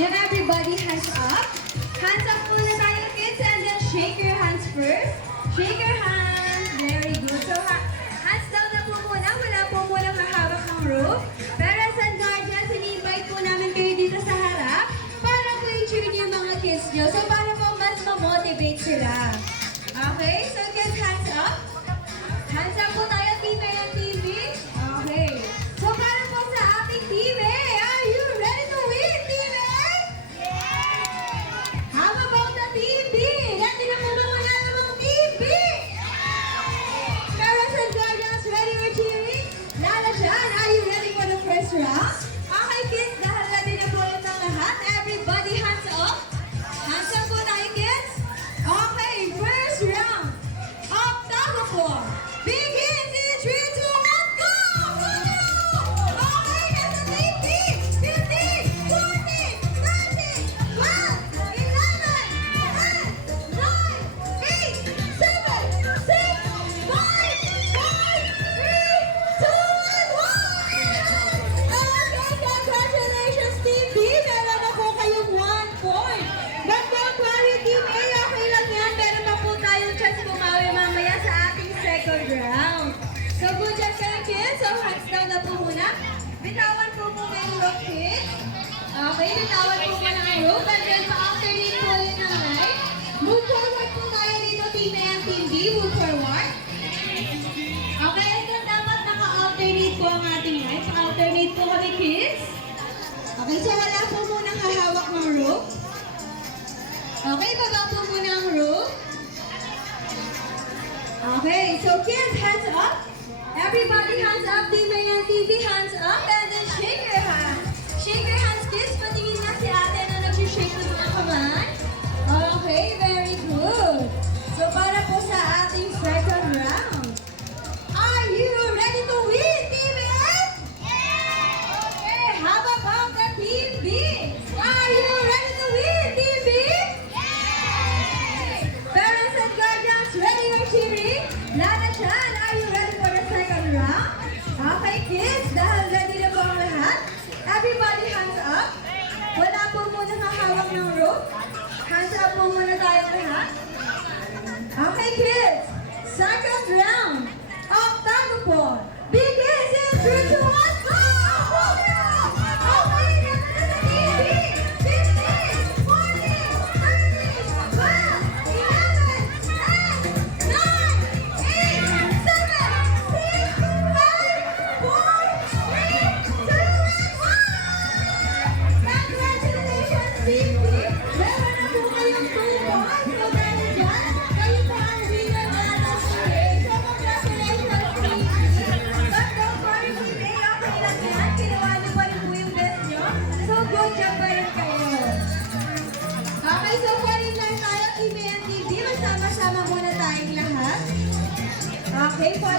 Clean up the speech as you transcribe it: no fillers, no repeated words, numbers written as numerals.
Yan, everybody, hands up. Hands up muna tayo, kids, and then shake your hands first. Shake your hands. Very good. So, hands down na po muna. Wala po muna mahawak ng rope. Parents and guardians, in-invite po namin kayo dito sa harap para po i-cheer niyo yung mga kids nyo. So, para po mas ma-motivate sila. Okay? So, kids, hands up. Hands up po tayo, Team A and Team B. Okay. So, para po sa ating Team A, are you ready to win, Team A? How about the Team B? Ready na po ba manalo ng Team B? Parents and guardians, ready for cheering? Lala Jan, are you ready for the first round? Okay, kids, dahil ready na po ng lahat. Everybody, hands up. Hands up po tayo, kids. Okay, first round. Up, tama po. Begins in 3, 2, 1, go! Okay, nasa Team B. 15, 14, 13, 12, 11, 10, 9, 8, 7, 6, 5, 4, 3, 2, 1. Okay, congratulations, Team B. Meron na po kayong 1 point. But don't worry, Team A. Okay lang yan. Meron pa po tayong chance bumawi mamaya sa ating second round. So, good job kayo, kids. So, hands down na po muna. Bitawan po muna yung rope, kids. Okay, bitawan po muna ang rope. And then, pa-alternate po yun ng line. Move forward po tayo dito, Team A and Team B. Move forward. Okay, and then dapat naka-alternate po ang ating line. Pa-alternate po kami, kids. Okay, so wala po munang hahawak ng rope. Okay, baba po muna ang rope. Okay, so kids, hands up. Everybody, hands up. Team A and Team B, hands up. And then shake your hands. Shake your hands, kids. Patingin na si ate na nag-shake ng mga kamay. Okay, very good. So para po sa ating second round. Are you ready to win, Team A? Okay, how about the Team B? Are you ready to win, Team B? Parents and guardians, ready for cheering? Lana Chan, are you ready for the second round? Okay, kids, dahil ready na po ang lahat. Everybody, hands up. Wala po muna hahawak ng rope. Hands up po muna tayo lahat. Okay, kids, second round. Up, tago po. Begins in 3, 2, 1, go! Okay, nasa na sa Team B. 15, 14, 13, 12, 11, 10, 9, 8, 7, 6, 5, 4, 3, 2, 1. Congratulations, Team B. Meron na po kayong 2 points. So dahil dyan, kayo po ang winner na natin. So congratulations, Team B. But don't worry, Team A, okay lang yan. Ginawa niyo pa rin po yung best nyo. So good job pa rin kayo. Okay, so karin lang tayo, Team A and Team B. Masama-sama muna tayong lahat. Okay,